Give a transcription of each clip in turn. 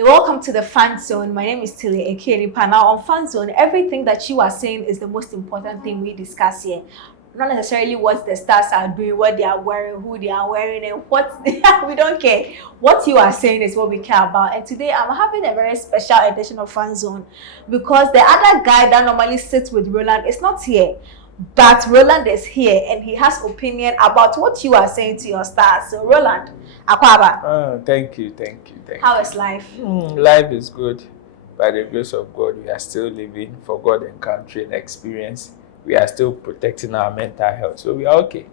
You're welcome to the Fanzone. My name is Tilly Ekenipa. Now on Fanzone, everything that you are saying is the most important thing we discuss here. Not necessarily what the stars are doing, what they are wearing, who they are wearing, and what we don't care. What you are saying is what we care about. And today I'm having a very special edition of Fanzone because the other guy that normally sits with Roland is not here. But Roland is here and he has opinion about what you are saying to your stars. So Roland, Akwaba. Thank you. How is life? Life is good. By the grace of God, we are still living for God and country and experience. We are still protecting our mental health. So we are okay.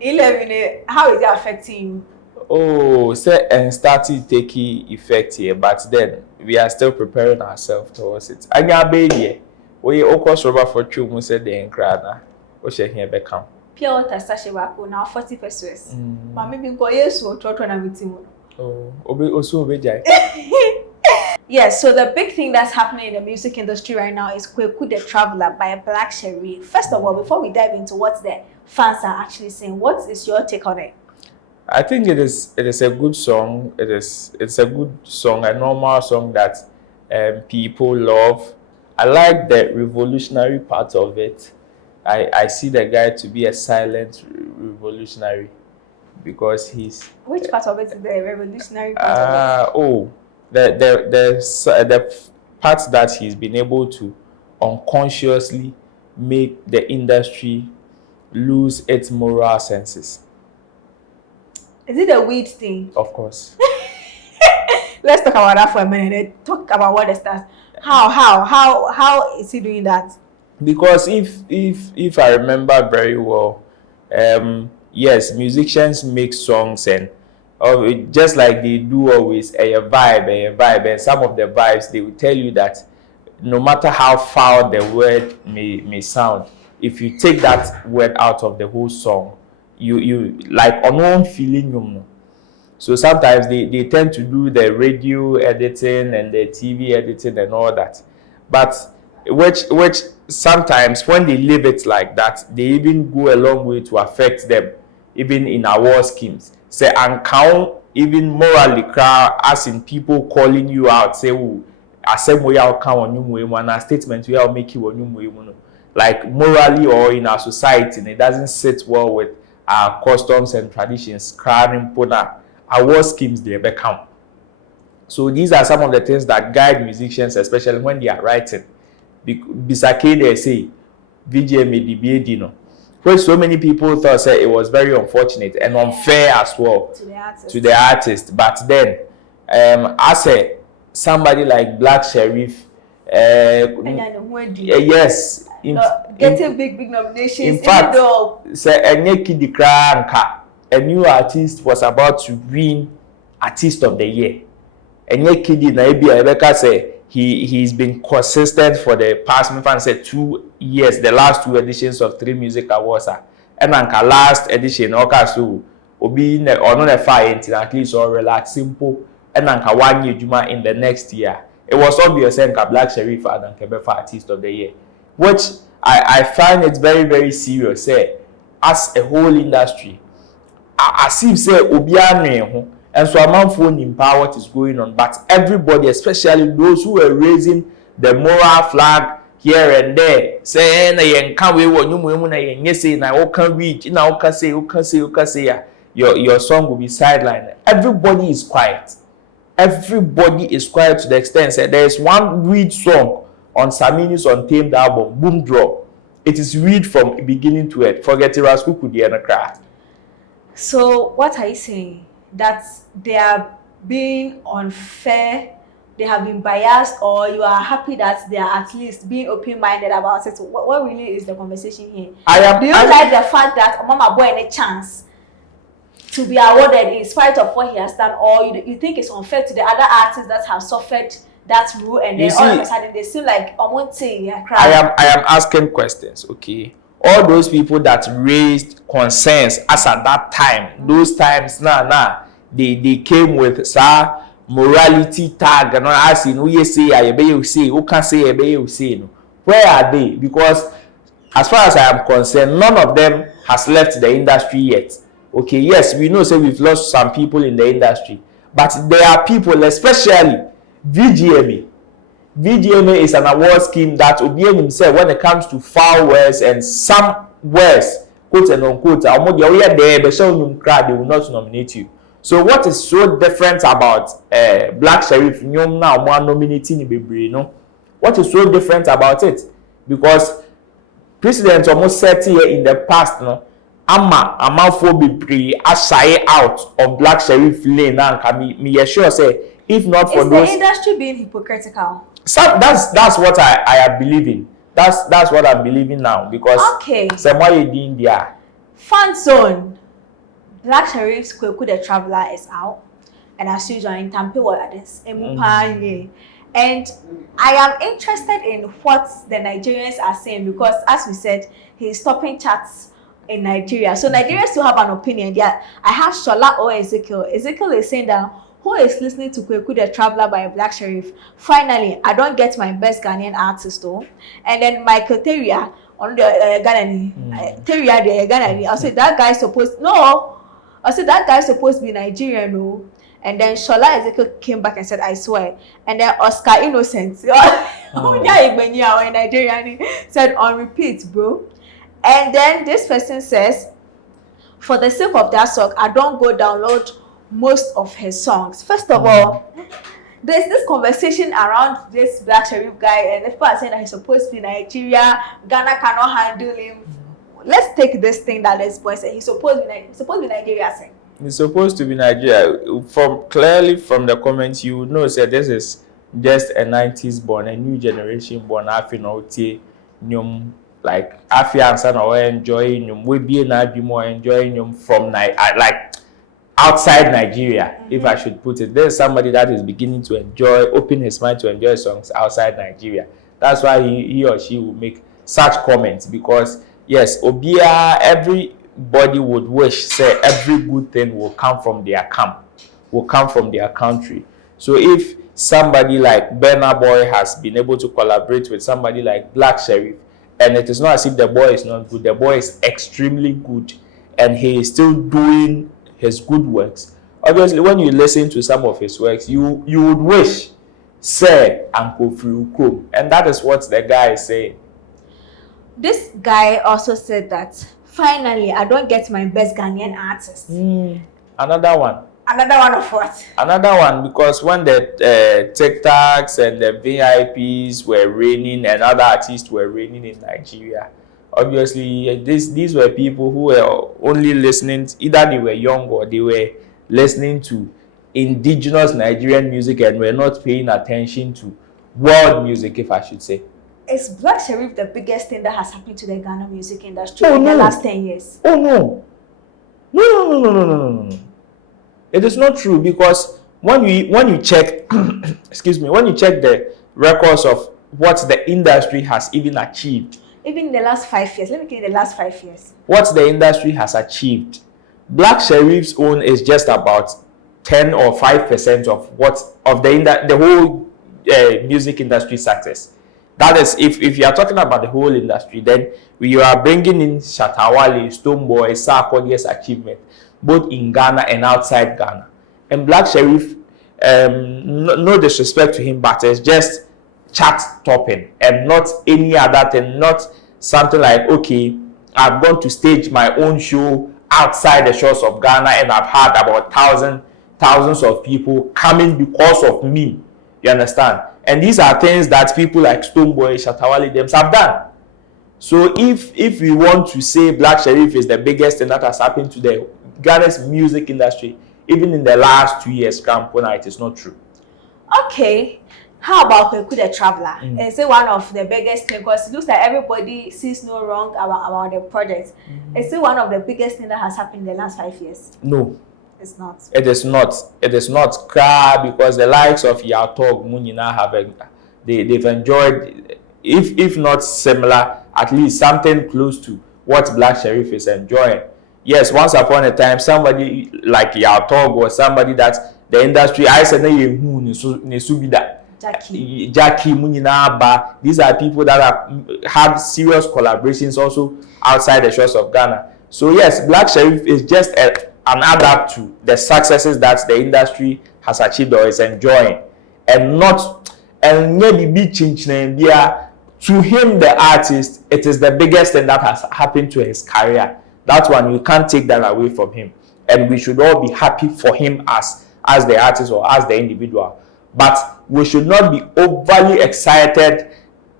11, how is it affecting you? Oh, say and started taking effect here, but then we are still preparing ourselves towards it. Anya baby. We okos rubber for true mu said the enkrana. O she here become. Pure water sachet wako now 40 pesos. Mami bin ko yesu otro na meeting. Oh, also obejai. Yes, so the big thing that's happening in the music industry right now is Kweku the Traveler by a Black Sherif. First of all, before we dive into what the fans are actually saying, what is your take on it? I think it is a good song. It's a good song, a normal song that people love. I like the revolutionary part of it. I see the guy to be a silent revolutionary because he's... Which part of it is the revolutionary part of it? Oh, the part that he's been able to unconsciously make the industry lose its moral senses. Is it a weed thing? Of course. Let's talk about that for a minute. Talk about what the stars. How is he doing that? Because if I remember very well, yes, musicians make songs and just like they do always a vibe, and some of the vibes they will tell you that no matter how foul the word may sound, if you take that word out of the whole song, you like unknown feeling you. So sometimes they tend to do the radio editing and the TV editing and all that. But which sometimes when they leave it like that, they even go a long way to affect them, even in award schemes. Say and count even morally as in people calling you out, say, oh, I said we are count on you one a statement we are make you on you like morally or in our society, and it doesn't sit well with our customs and traditions, crowning puna. Award schemes they become. So these are some of the things that guide musicians, especially when they are writing. Bisake they say, VJ may be dino. Which so many people thought say it was very unfortunate and unfair as well to the artist. But then, as somebody like Black Sherif, yes, getting big nominations. In fact, say a new artist was about to win Artist of the Year. And Kidi Naibia Rebecca say he's been consistent for the past 2 years, the last 2 editions of 3 music awards. And last edition, so obi on a fire at least or relax simple and 1 year Juma in the next year. It was obvious and Black Sherif and Kebefa Artist of the Year, which I find it very, very serious. Say, as a whole industry, as if say Obiane, and so among phone in power what is going on, but everybody, especially those who are raising the moral flag here and there, saying I can't wait what you say now can reach now can say your song will be sidelined. Everybody is quiet. Everybody is quiet to the extent that there is one read song on Samini's Untamed album, Boom Drop. It is read from beginning to end. Forget it, Rascal could be in a craft. So what are you saying? That they are being unfair, they have been biased, or you are happy that they are at least being open-minded about it? What really is the conversation here? Do you like the fact that Mama Boy any chance to be awarded in spite of what he has done, or you think it's unfair to the other artists that have suffered that rule and then all of a sudden they seem like I am asking questions, okay? All those people that raised concerns as at that time, those times they came with morality tag and asking who you say I say who can say you say no. Where are they? Because as far as I am concerned, none of them has left the industry yet. Okay, yes, we know say we've lost some people in the industry, But there are people, especially VGMA. VGMA is an award scheme that Obian himself, when it comes to foul words and some words, quote and unquote, they will not nominate you. So what is so different about Black Sherif? Now nominating no. What is so different about it? Because president almost said here in the past, no, ama for be ashy out of Black Sherif lane and can me sure say if not for those. Is the industry being hypocritical? So that's what I am believing. That's what I'm believing now because somebody in there. Fanzone, Black Sherif's Kweku the Traveler is out, and as usual in Tampa Wallades, and I am interested in what the Nigerians are saying because, as we said, he's topping charts in Nigeria. So Nigerians still have an opinion. Yeah, I have Shola or Ezekiel. Ezekiel is saying that who is listening to Kweku the Traveler by Black Sherif? Finally, I don't get my best Ghanaian artist though. And then Michael Teria on the Ghanaian, Teria the Ghanaian. I said that guy supposed to be Nigerian, no. And then Shola Ezekiel came back and said, I swear. And then Oscar Innocent, in Nigeria, said on repeat, bro. And then this person says, for the sake of that song, I don't go download most of his songs. First of all, there's this conversation around this Black Sherif guy, and people are saying that he's supposed to be Nigeria, Ghana cannot handle him. Let's take this thing that this boy said. He's supposed to be Nigeria saying. It's supposed to be Nigeria. Clearly from the comments, you would know that this is just a 90s born, a new generation born. Like Afiansan or enjoying we be more enjoying from like outside Nigeria, if I should put it. There's somebody that is beginning to open his mind to enjoy songs outside Nigeria. That's why he or she will make such comments because yes, Obia, everybody would wish say every good thing will come from their camp, will come from their country. So if somebody like Burna Boy has been able to collaborate with somebody like Black Sherif, and it is not as if the boy is not good, the boy is extremely good and he is still doing his good works. Obviously, when you listen to some of his works, you would wish say Uncle Fruko, and that is what the guy is saying. This guy also said that finally I don't get my best Ghanaian artist. Another one of what? Another one, because when the TikToks and the VIPs were reigning and other artists were reigning in Nigeria, obviously these were people who were only listening, either they were young or they were listening to indigenous Nigerian music and were not paying attention to world music, if I should say. Is Black Sherif the biggest thing that has happened to the Ghana music industry in the last 10 years? Oh no. No. It is not true because when you check when you check the records of what the industry has even achieved. Even in the last 5 years. Let me give you the last 5 years. What the industry has achieved. Black Sherif's own is just about 10 or 5% of the whole music industry success. That is, if you are talking about the whole industry, then we are bringing in Shatawale, Stonebwoy, Sarkodie's achievement, both in Ghana and outside Ghana. And Black Sherif, no disrespect to him, but it's just chart topping and not any other thing, not something like, okay, I'm going to stage my own show outside the shores of Ghana and I've had about thousands of people coming because of me. You understand? And these are things that people like Stonebwoy, Shatawale themselves have done. So if we want to say Black Sherif is the biggest thing that has happened to the Ghana's music industry, even in the last 2 years, it is not true. Okay. How about Kweku the Traveler? Is it one of the biggest things? Because it looks like everybody sees no wrong about the project. Is it one of the biggest things that has happened in the last 5 years? No. It's not. It is not. It is not. Because the likes of Yatog, Munina they've enjoyed, if not similar, at least something close to what Black Sherif is enjoying. Yes, once upon a time, somebody like Yatog or somebody that the industry, I said, Jackie Munina, these are people that have serious collaborations also outside the shores of Ghana. So yes, Black Sherif is just an add-up to the successes that the industry has achieved or is enjoying, and not and maybe be changed to him, the artist, it is the biggest thing that has happened to his career. That one, you can't take that away from him, and we should all be happy for him as the artist or as the individual. But we should not be overly excited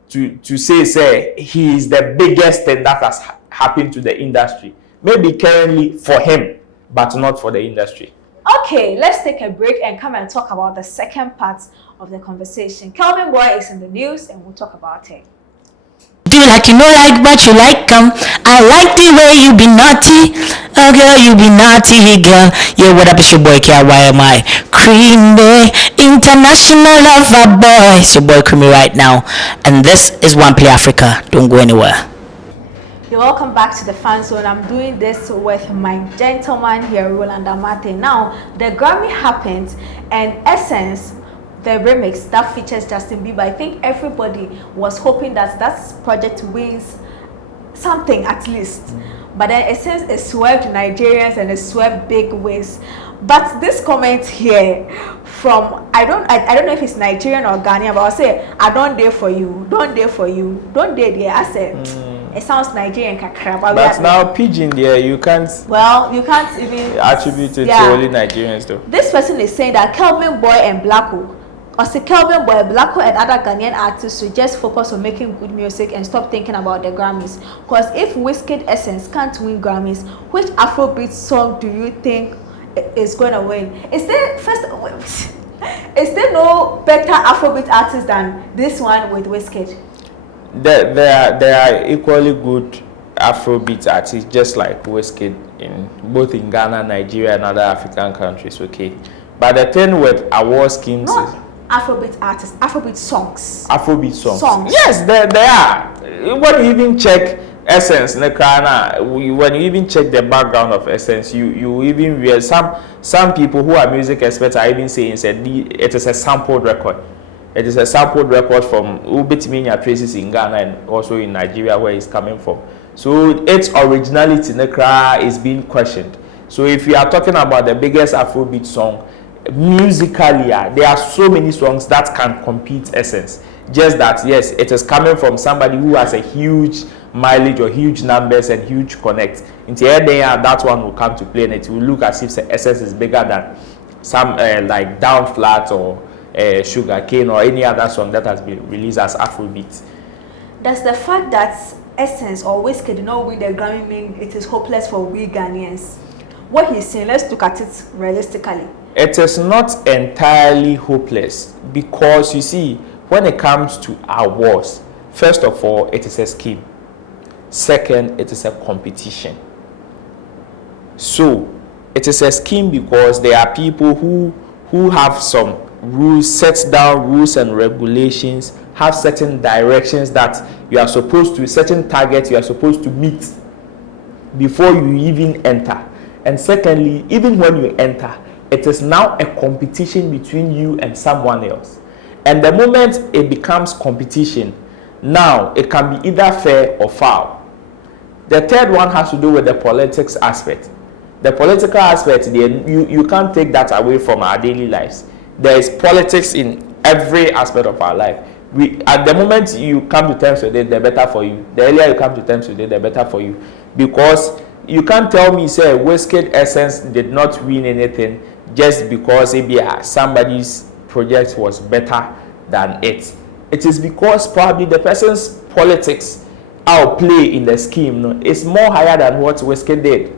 to say he is the biggest thing that has happened to the industry. Maybe currently for him, but not for the industry. Okay, let's take a break and come and talk about the second part of the conversation. Kelvin Boy is in the news and we'll talk about it. Do like you know like but you like I like the way you be naughty. Oh girl, you be naughty girl. Yeah, what up, it's your boy KYMI Cream Boy, international lover boy. It's your boy Creamy right now, and this is OnePlay Africa. Don't go anywhere. You're welcome back to the Fanzone. I'm doing this with my gentleman here, Roland Amate. Now, the Grammy happened, and Essence, the remix that features Justin Bieber, I think everybody was hoping that that project wins something at least. But then Essence it swerved Nigerians and it swerved big ways. But this comment here from I don't know if it's Nigerian or Ghanaian, but I'll say I don't dare for you, don't dare for you, don't dare there. I said it sounds Nigerian kakra, but now pidgin there you can't. Well, you can't even attribute it to only Nigerians though. This person is saying that Kelvin Boy and Blacko, or say Kelvin Boy, Blacko and other Ghanaian artists should just focus on making good music and stop thinking about the Grammys. Because if Wizkid Essence can't win Grammys, which Afrobeat song do you think is going to win? Is there no better Afrobeat artist than this one with Wizkid? There are equally good Afrobeat artists, just like Wizkid, both in Ghana, Nigeria, and other African countries. Okay, but the thing with award schemes is Afrobeat artists, Afrobeat songs. Afrobeat songs. Yes, there are. When you even check Essence, when you even check the background of Essence, you even realize some people who are music experts are even saying it is a sampled record. It is a sampled record from Ubetiminya traces in Ghana and also in Nigeria where it's coming from. So its originality is being questioned. So if you are talking about the biggest Afrobeat song, musically, there are so many songs that can compete Essence. Just that, yes, it is coming from somebody who has a huge mileage or huge numbers and huge connect. Into that one will come to play and it will look as if Essence is bigger than some like Down Flat or Sugar Cane or any other song that has been released as Afrobeat. Does the fact that Essence or Wizkid did not win the Grammy mean it is hopeless for we Ghanaians? What he's saying, let's look at it realistically. It is not entirely hopeless because you see, when it comes to awards, first of all, it is a scheme. Second, it is a competition. So, it is a scheme because there are people who have some rules, set down rules and regulations, have certain directions that you are supposed to, certain targets you are supposed to meet before you even enter. And secondly, even when you enter, it is now a competition between you and someone else. And the moment it becomes competition, now it can be either fair or foul. The third one has to do with the politics aspect. The political aspect, you can't take that away from our daily lives. There is politics in every aspect of our life. At the moment you come to terms with it, the better for you. The earlier you come to terms with it, the better for you. Because you can't tell me, say, Wizkid Essence did not win anything just because maybe somebody's project was better than it. It is because probably the person's politics outplay in the scheme is more higher than what Wizkid did.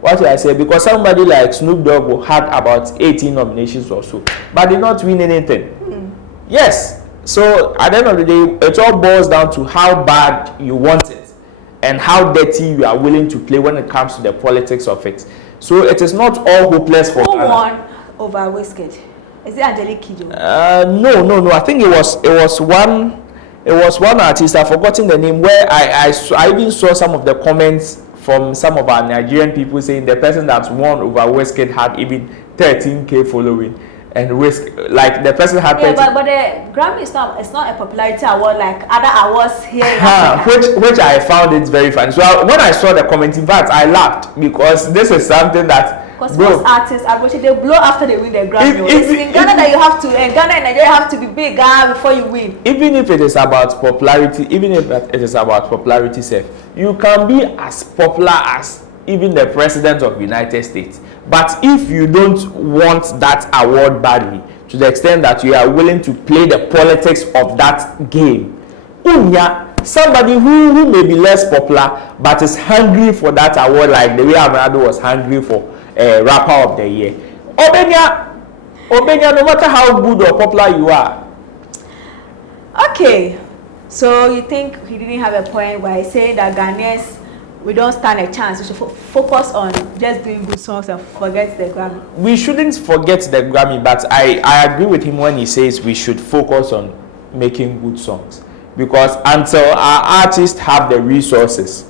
What do I say? Because somebody like Snoop Dogg had about 18 nominations or so, but did not win anything. Yes. So at the end of the day, it all boils down to how bad you want it and how dirty you are willing to play when it comes to the politics of it. So it is not all hopeless for Who won over Wizkid? Is it Angelique Kidjo? No. I think it was one artist. I've forgotten the name. Where I even saw some of the comments from some of our Nigerian people saying the person that won over Wizkid had even 13K following, and like the person had. Yeah, but the Grammy is not a popularity award like other awards here in Africa. Which I found it very funny. So when I saw the comment, in fact, I laughed because this is something that Because Bro. most artists, they blow after they win their Grammy. If- It's in Ghana that you have to, in Ghana and Nigeria, you have to be big before you win. Even if it is about popularity, even if it is about popularity self, you can be as popular as even the president of United States. But if you don't want that award badly, to the extent that you are willing to play the politics of that game, somebody who may be less popular but is hungry for that award, like the way Amanado was hungry for rapper of the year. Obenya, no matter how good or popular you are. Okay, so you think he didn't have a point where he said that Ghanaians, we don't stand a chance. We should focus on just doing good songs and forget the Grammy. We shouldn't forget the Grammy, but I agree with him when he says we should focus on making good songs. Because until our artists have the resources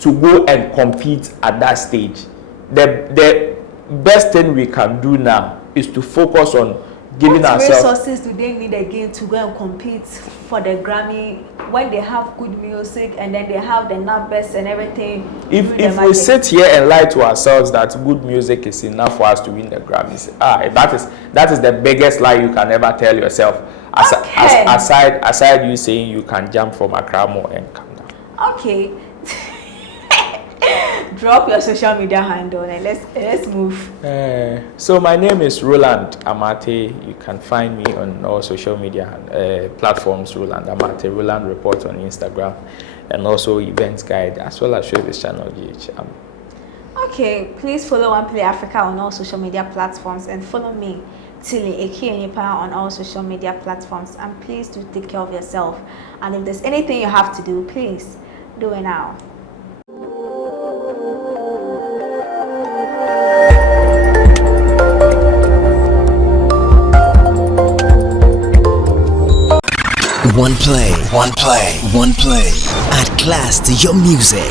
to go and compete at that stage, the best thing we can do now is to focus on giving what ourselves. resources do they need again to go and compete for the Grammy when they have good music and then they have the numbers and everything? If we sit here and lie to ourselves that good music is enough for us to win the Grammys, that is the biggest lie you can ever tell yourself. Aside you saying you can jump from Accra more and come down. Okay. Drop your social media handle and let's move. So my name is Roland Amate. You can find me on all social media platforms. Roland Amate, Roland Report on Instagram, and also Events Guide, as well as Sherif's channel GH. Okay, please follow OnePlay Africa on all social media platforms and follow me, Tilly Ekienipa, on all social media platforms. And please do take care of yourself. And if there's anything you have to do, please do it now. OnePlay. Add class to your music.